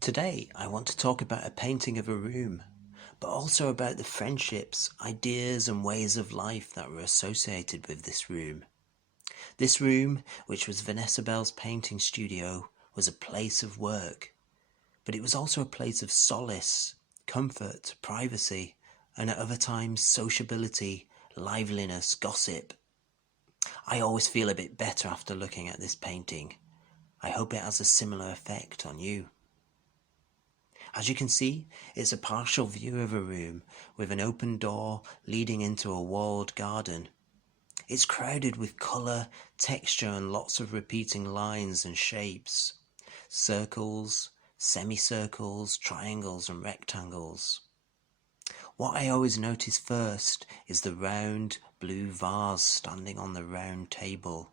Today, I want to talk about a painting of a room, but also about the friendships, ideas, and ways of life that were associated with this room. This room, which was Vanessa Bell's painting studio, was a place of work, but it was also a place of solace, comfort, privacy, and at other times, sociability, liveliness, gossip. I always feel a bit better after looking at this painting. I hope it has a similar effect on you. As you can see, it's a partial view of a room with an open door leading into a walled garden. It's crowded with colour, texture and lots of repeating lines and shapes. Circles, semicircles, triangles and rectangles. What I always notice first is the round blue vase standing on the round table,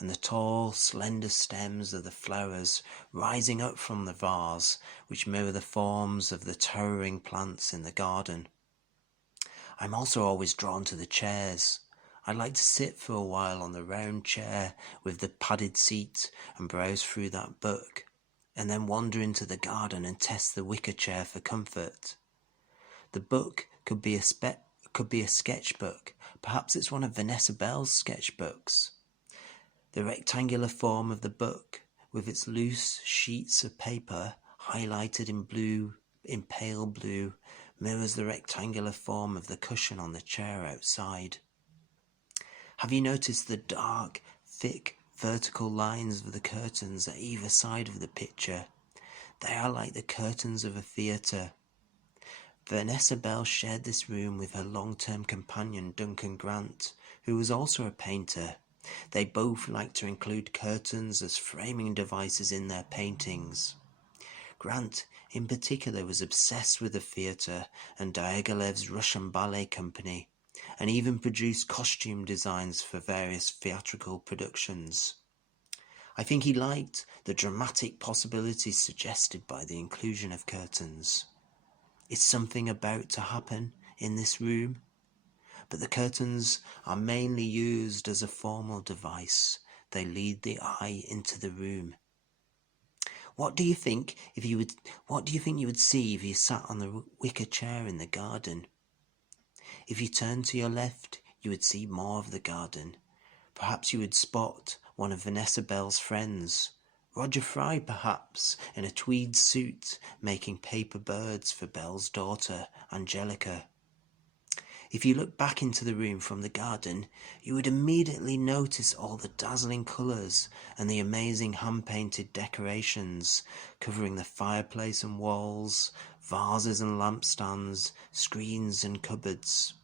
and the tall, slender stems of the flowers rising up from the vase, which mirror the forms of the towering plants in the garden. I'm also always drawn to the chairs. I like to sit for a while on the round chair with the padded seat and browse through that book, and then wander into the garden and test the wicker chair for comfort. The book could be a sketchbook. Perhaps it's one of Vanessa Bell's sketchbooks. The rectangular form of the book, with its loose sheets of paper highlighted in pale blue, mirrors the rectangular form of the cushion on the chair outside. Have you noticed the dark, thick, vertical lines of the curtains at either side of the picture? They are like the curtains of a theatre. Vanessa Bell shared this room with her long-term companion Duncan Grant, who was also a painter. They both liked to include curtains as framing devices in their paintings. Grant, in particular, was obsessed with the theatre and Diaghilev's Russian ballet company, and even produced costume designs for various theatrical productions. I think he liked the dramatic possibilities suggested by the inclusion of curtains. Is something about to happen in this room? But the curtains are mainly used as a formal device. They lead the eye into the room. What do you think you would see if you sat on the wicker chair in the garden? If you turned to your left, you would see more of the garden. Perhaps you would spot one of Vanessa Bell's friends. Roger Fry, perhaps, in a tweed suit, making paper birds for Bell's daughter, Angelica. If you look back into the room from the garden, you would immediately notice all the dazzling colours and the amazing hand-painted decorations covering the fireplace and walls, vases and lampstands, screens and cupboards.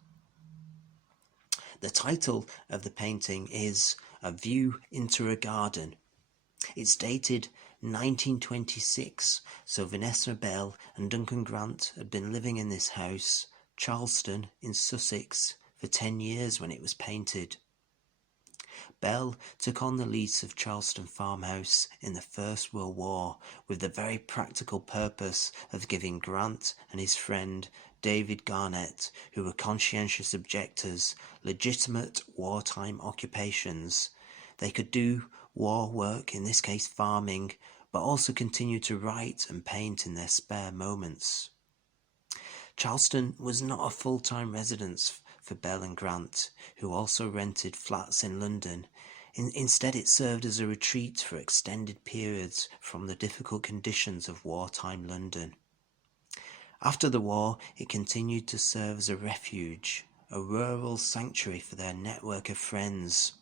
The title of the painting is A View into a Garden. It's dated 1926, so Vanessa Bell and Duncan Grant had been living in this house, Charleston in Sussex, for 10 years when it was painted. Bell took on the lease of Charleston farmhouse in the First World War with the very practical purpose of giving Grant and his friend David Garnett, who were conscientious objectors, legitimate wartime occupations. They could do war work, in this case farming, but also continue to write and paint in their spare moments. Charleston was not a full-time residence for Bell and Grant, who also rented flats in London. Instead, it served as a retreat for extended periods from the difficult conditions of wartime London. After the war, it continued to serve as a refuge, a rural sanctuary for their network of friends.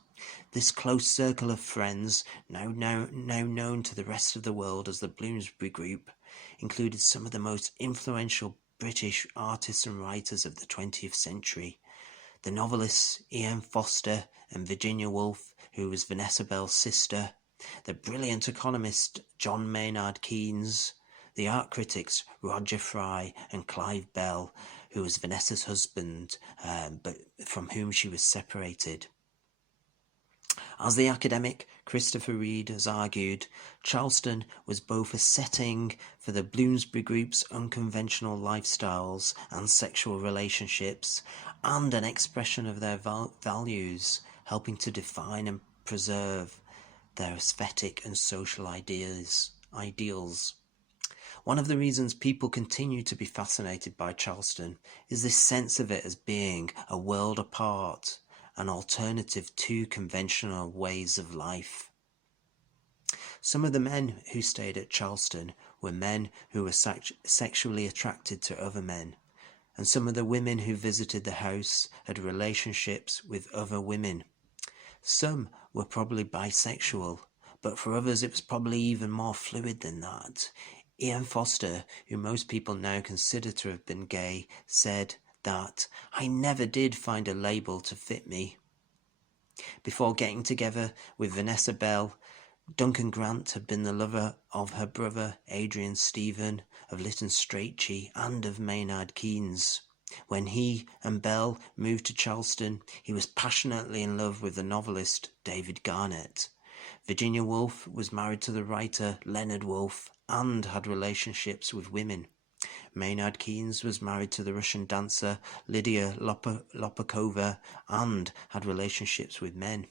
This close circle of friends, now known to the rest of the world as the Bloomsbury Group, included some of the most influential British artists and writers of the 20th century. The novelists Ian Foster and Virginia Woolf, who was Vanessa Bell's sister, the brilliant economist John Maynard Keynes, the art critics Roger Fry and Clive Bell, who was Vanessa's husband, but from whom she was separated. As the academic Christopher Reid has argued, Charleston was both a setting for the Bloomsbury Group's unconventional lifestyles and sexual relationships, and an expression of their values, helping to define and preserve their aesthetic and social ideals. One of the reasons people continue to be fascinated by Charleston is this sense of it as being a world apart, an alternative to conventional ways of life. Some of the men who stayed at Charleston were men who were sexually attracted to other men, and some of the women who visited the house had relationships with other women. Some were probably bisexual, but for others it was probably even more fluid than that. Ian Foster, who most people now consider to have been gay, said that, "I never did find a label to fit me." Before getting together with Vanessa Bell, Duncan Grant had been the lover of her brother Adrian Stephen, of Lytton Strachey, and of Maynard Keynes. When he and Bell moved to Charleston, he was passionately in love with the novelist David Garnett. Virginia Woolf was married to the writer Leonard Woolf and had relationships with women. Maynard Keynes was married to the Russian dancer Lydia Lopakova and had relationships with men.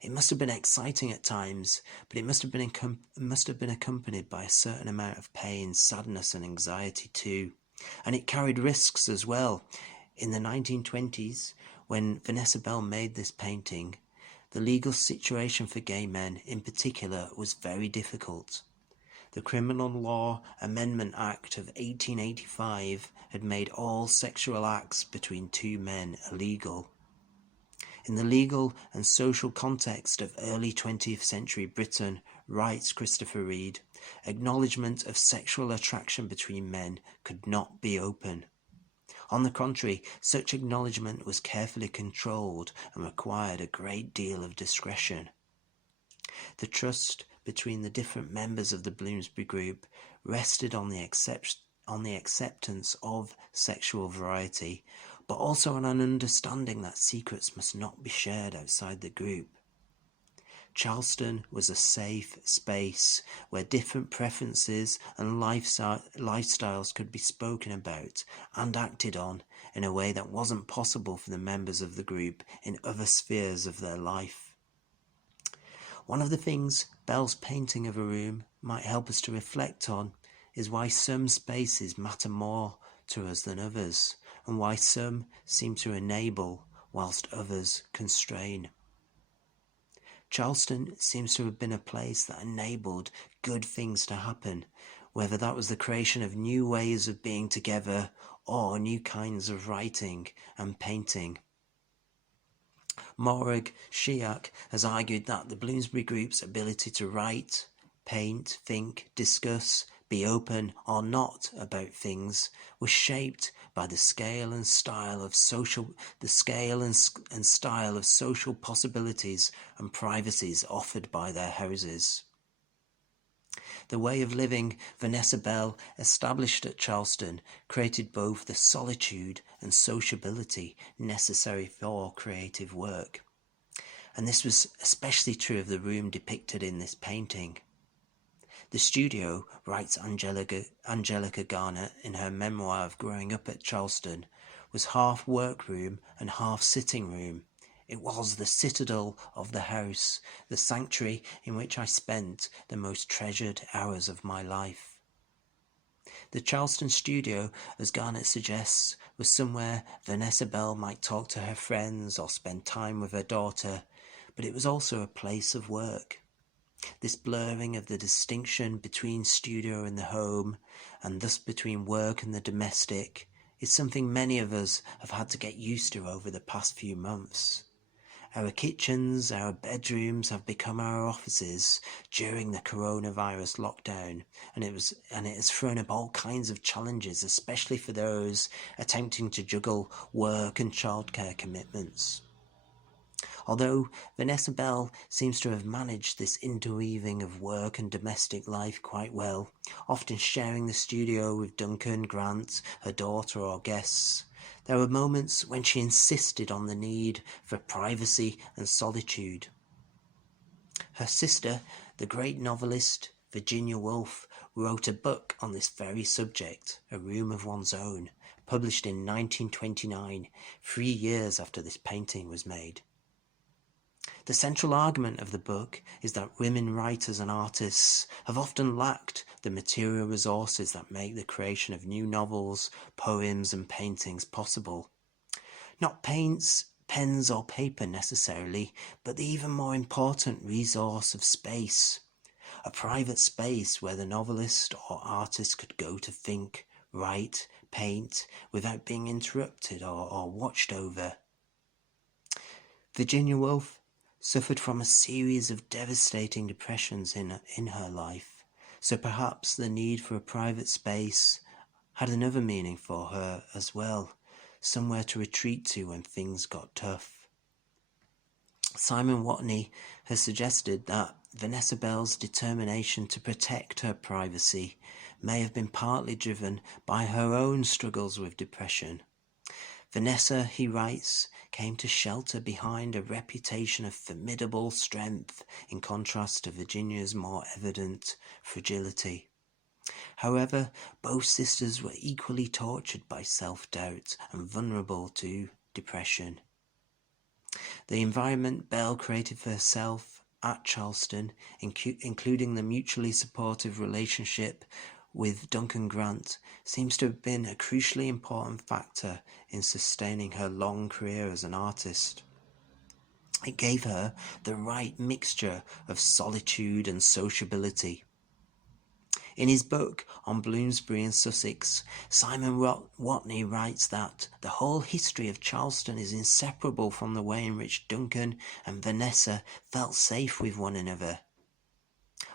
It must have been exciting at times, but it must have been accompanied by a certain amount of pain, sadness and anxiety too. And it carried risks as well. In the 1920s, when Vanessa Bell made this painting, the legal situation for gay men in particular was very difficult. The Criminal Law Amendment Act of 1885 had made all sexual acts between two men illegal. In the legal and social context of early 20th century Britain, writes Christopher Reid, acknowledgement of sexual attraction between men could not be open. On the contrary, such acknowledgement was carefully controlled and required a great deal of discretion. The trust between the different members of the Bloomsbury group rested on the acceptance of sexual variety, but also on an understanding that secrets must not be shared outside the group. Charleston was a safe space where different preferences and lifestyles could be spoken about and acted on in a way that wasn't possible for the members of the group in other spheres of their life. One of the things Bell's painting of a room might help us to reflect on is why some spaces matter more to us than others, and why some seem to enable whilst others constrain. Charleston seems to have been a place that enabled good things to happen, whether that was the creation of new ways of being together or new kinds of writing and painting. Morag Shiak has argued that the Bloomsbury Group's ability to write, paint, think, discuss, be open or not about things was shaped by the scale and style of social possibilities and privacies offered by their houses. The way of living Vanessa Bell established at Charleston created both the solitude and sociability necessary for creative work. And this was especially true of the room depicted in this painting. The studio, writes Angelica Garnett in her memoir of growing up at Charleston, was half workroom and half sitting room. It was the citadel of the house, the sanctuary in which I spent the most treasured hours of my life. The Charleston studio, as Garnett suggests, was somewhere Vanessa Bell might talk to her friends or spend time with her daughter, but it was also a place of work. This blurring of the distinction between studio and the home, and thus between work and the domestic, is something many of us have had to get used to over the past few months. Our kitchens, our bedrooms have become our offices during the coronavirus lockdown, and it has thrown up all kinds of challenges, especially for those attempting to juggle work and childcare commitments. Although Vanessa Bell seems to have managed this interweaving of work and domestic life quite well, often sharing the studio with Duncan, Grant, her daughter or guests, there were moments when she insisted on the need for privacy and solitude. Her sister, the great novelist Virginia Woolf, wrote a book on this very subject, A Room of One's Own, published in 1929, 3 years after this painting was made. The central argument of the book is that women writers and artists have often lacked the material resources that make the creation of new novels, poems, and paintings possible. Not paints, pens, or paper necessarily, but the even more important resource of space. A private space where the novelist or artist could go to think, write, paint, without being interrupted or watched over. Virginia Woolf suffered from a series of devastating depressions in her life, so perhaps the need for a private space had another meaning for her as well, somewhere to retreat to when things got tough. Simon Watney has suggested that Vanessa Bell's determination to protect her privacy may have been partly driven by her own struggles with depression. Vanessa, he writes, came to shelter behind a reputation of formidable strength in contrast to Virginia's more evident fragility. However, both sisters were equally tortured by self-doubt and vulnerable to depression. The environment Bell created for herself at Charleston, including the mutually supportive relationship with Duncan Grant, seems to have been a crucially important factor in sustaining her long career as an artist. It gave her the right mixture of solitude and sociability. In his book on Bloomsbury and Sussex, Simon Watney writes that the whole history of Charleston is inseparable from the way in which Duncan and Vanessa felt safe with one another.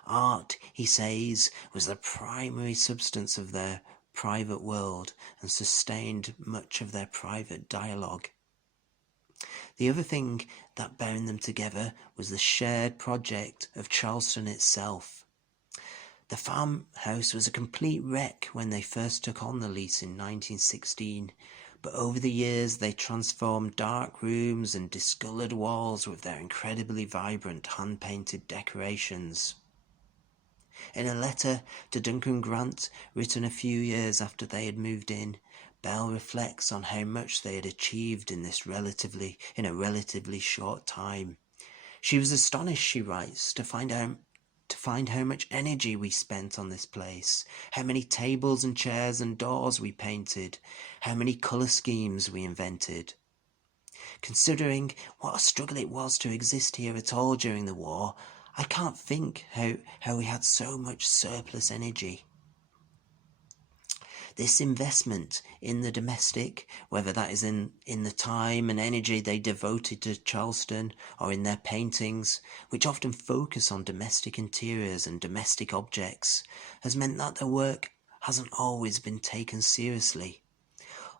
Art, he says, was the primary substance of their private world and sustained much of their private dialogue. The other thing that bound them together was the shared project of Charleston itself. The farmhouse was a complete wreck when they first took on the lease in 1916, but over the years they transformed dark rooms and discoloured walls with their incredibly vibrant hand-painted decorations. In a letter to Duncan Grant, written a few years after they had moved in, Bell reflects on how much they had achieved in a relatively short time. She was astonished, she writes, to find how much energy we spent on this place, how many tables and chairs and doors we painted, how many colour schemes we invented. Considering what a struggle it was to exist here at all during the war, I can't think how we had so much surplus energy. This investment in the domestic, whether that is in the time and energy they devoted to Charleston or in their paintings, which often focus on domestic interiors and domestic objects, has meant that their work hasn't always been taken seriously.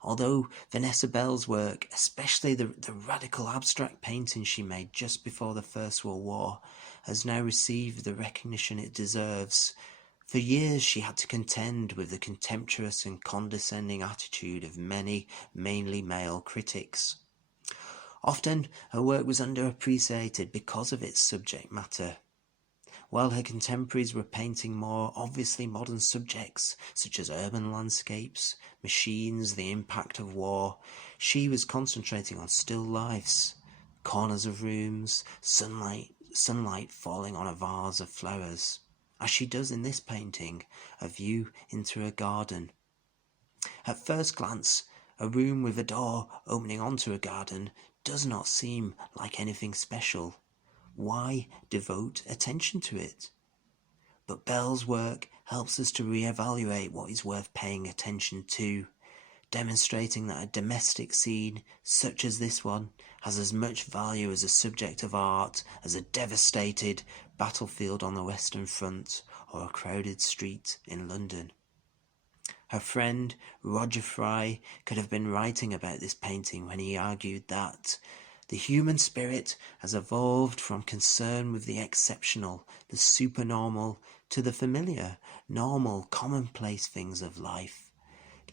Although Vanessa Bell's work, especially the radical abstract painting she made just before the First World War, has now received the recognition it deserves, for years she had to contend with the contemptuous and condescending attitude of many, mainly male critics. Often her work was underappreciated because of its subject matter. While her contemporaries were painting more obviously modern subjects, such as urban landscapes, machines, the impact of war, she was concentrating on still lifes, corners of rooms, sunlight falling on a vase of flowers, as she does in this painting, A View into a Garden. At first glance, a room with a door opening onto a garden does not seem like anything special. Why devote attention to it? But Bell's work helps us to re-evaluate what is worth paying attention to, demonstrating that a domestic scene such as this one has as much value as a subject of art as a devastated battlefield on the Western Front or a crowded street in London. Her friend Roger Fry could have been writing about this painting when he argued that the human spirit has evolved from concern with the exceptional, the supernormal, to the familiar, normal, commonplace things of life.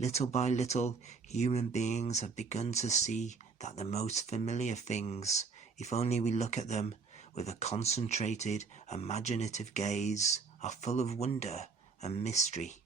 Little by little, human beings have begun to see that the most familiar things, if only we look at them with a concentrated, imaginative gaze, are full of wonder and mystery.